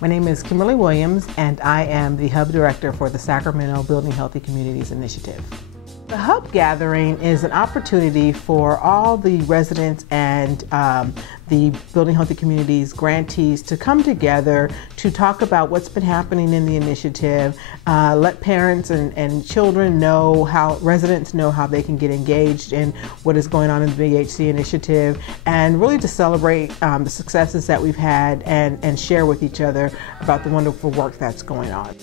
My name is Kimberly Williams, and I am the Hub Director for the Sacramento Building Healthy Communities Initiative. The Hub Gathering is an opportunity for all the residents and the Building Healthy Communities grantees to come together to talk about what's been happening in the initiative, let parents and children know residents know how they can get engaged in what is going on in the BHC initiative, and really to celebrate the successes that we've had and share with each other about the wonderful work that's going on.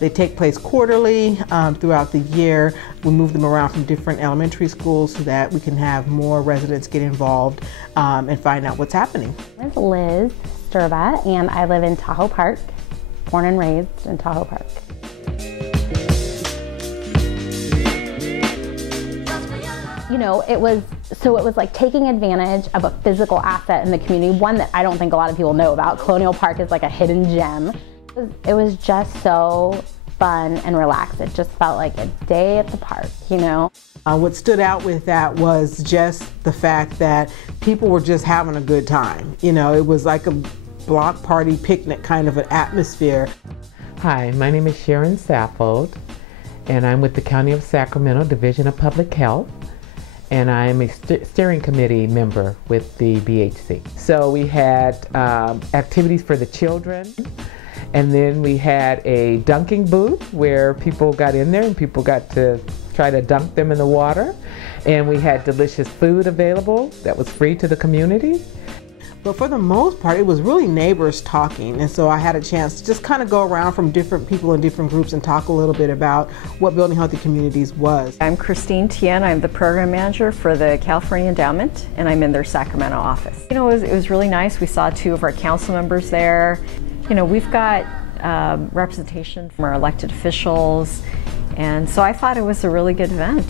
They take place quarterly throughout the year. We move them around from different elementary schools so that we can have more residents get involved and find out what's happening. I'm Liz Sturba, and I live in Tahoe Park, born and raised in Tahoe Park. You know, it was like taking advantage of a physical asset in the community, one that I don't think a lot of people know about. Colonial Park is like a hidden gem. It was just so fun and relaxed. It just felt like a day at the park, you know? What stood out with that was just the fact that people were just having a good time. You know, it was like a block party picnic kind of an atmosphere. Hi, my name is Sharon Saffold, and I'm with the County of Sacramento Division of Public Health, and I'm a steering committee member with the BHC. So we had activities for the children. And then we had a dunking booth where people got in there and people got to try to dunk them in the water. And we had delicious food available that was free to the community. But for the most part, it was really neighbors talking. And so I had a chance to just kind of go around from different people in different groups and talk a little bit about what Building Healthy Communities was. I'm Christine Tien. I'm the program manager for the California Endowment, and I'm in their Sacramento office. You know, it was really nice. We saw 2 of our council members there. You know, we've got representation from our elected officials, and so I thought it was a really good event.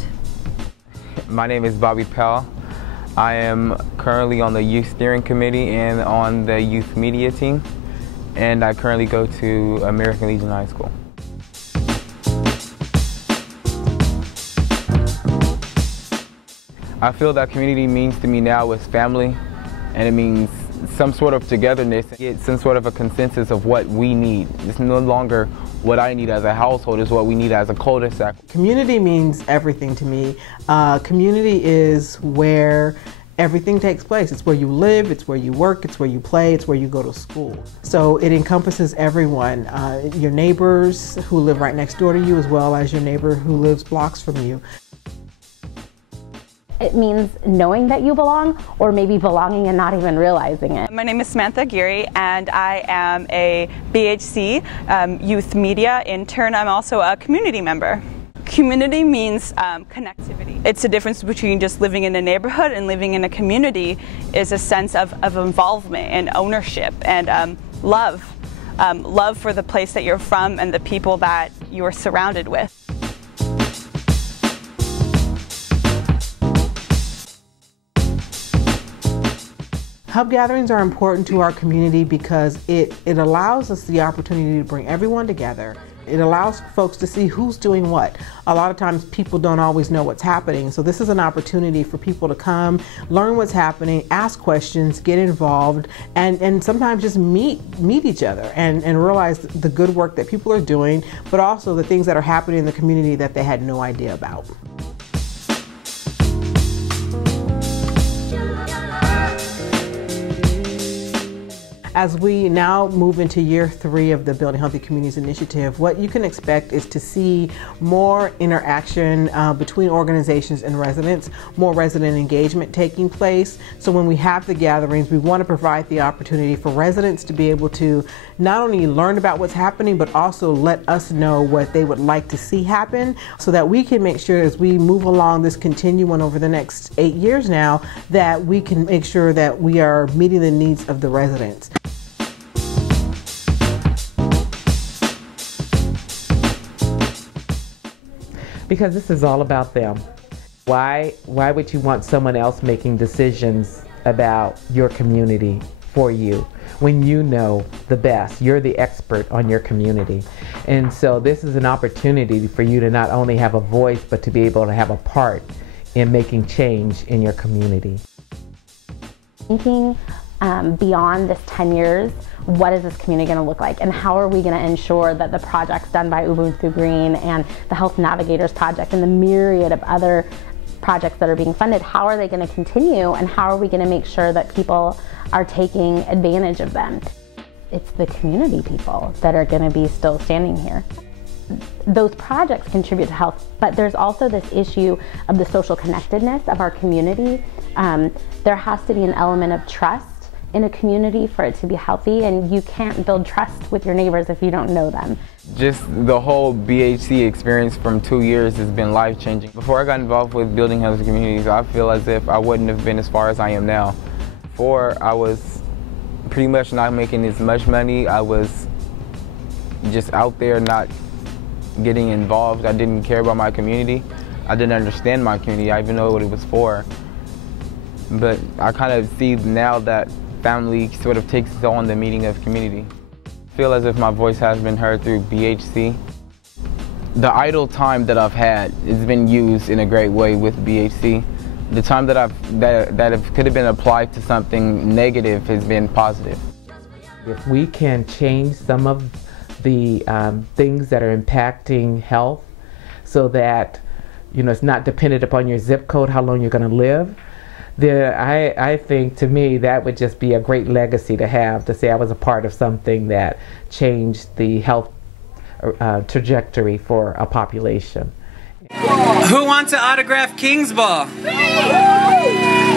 My name is Bobby Pell. I am currently on the Youth Steering Committee and on the Youth Media team, and I currently go to American Legion High School. I feel that community means to me now is family, and it means some sort of togetherness, get some sort of a consensus of what we need. It's no longer what I need as a household, it's what we need as a cul-de-sac. Community means everything to me. Community is where everything takes place. It's where you live, it's where you work, it's where you play, it's where you go to school. So it encompasses everyone, your neighbors who live right next door to you, as well as your neighbor who lives blocks from you. It means knowing that you belong, or maybe belonging and not even realizing it. My name is Samantha Geary, and I am a BHC Youth Media intern. I'm also a community member. Community means connectivity. It's the difference between just living in a neighborhood and living in a community is a sense of involvement and ownership and love. Love for the place that you're from and the people that you're surrounded with. Hub gatherings are important to our community because it allows us the opportunity to bring everyone together. It allows folks to see who's doing what. A lot of times people don't always know what's happening, so this is an opportunity for people to come, learn what's happening, ask questions, get involved, and sometimes just meet each other and realize the good work that people are doing, but also the things that are happening in the community that they had no idea about. As we now move into year 3 of the Building Healthy Communities Initiative, what you can expect is to see more interaction between organizations and residents, more resident engagement taking place. So when we have the gatherings, we want to provide the opportunity for residents to be able to not only learn about what's happening, but also let us know what they would like to see happen so that we can make sure as we move along this continuum over the next 8 years now, that we can make sure that we are meeting the needs of the residents. Because this is all about them. Why would you want someone else making decisions about your community for you when you know the best? You're the expert on your community. And so this is an opportunity for you to not only have a voice, but to be able to have a part in making change in your community. Thinking beyond this 10 years, what is this community going to look like, and how are we going to ensure that the projects done by Ubuntu Green and the Health Navigators Project and the myriad of other projects that are being funded, how are they going to continue, and how are we going to make sure that people are taking advantage of them? It's the community people that are going to be still standing here. Those projects contribute to health, but there's also this issue of the social connectedness of our community. There has to be an element of trust in a community for it to be healthy, and you can't build trust with your neighbors if you don't know them. Just the whole BHC experience from 2 years has been life-changing. Before I got involved with building healthy communities, I feel as if I wouldn't have been as far as I am now. Before, I was pretty much not making as much money. I was just out there not getting involved. I didn't care about my community. I didn't understand my community. I didn't even know what it was for. But I kind of see now that family sort of takes on the meaning of community. I feel as if my voice has been heard through BHC. The idle time that I've had has been used in a great way with BHC. The time that could have been applied to something negative has been positive. If we can change some of the things that are impacting health so that, you know, it's not dependent upon your zip code, how long you're going to live, I think, to me, that would just be a great legacy to have, to say I was a part of something that changed the health trajectory for a population. Who wants to autograph King's Ball? You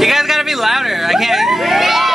guys gotta be louder. I can't.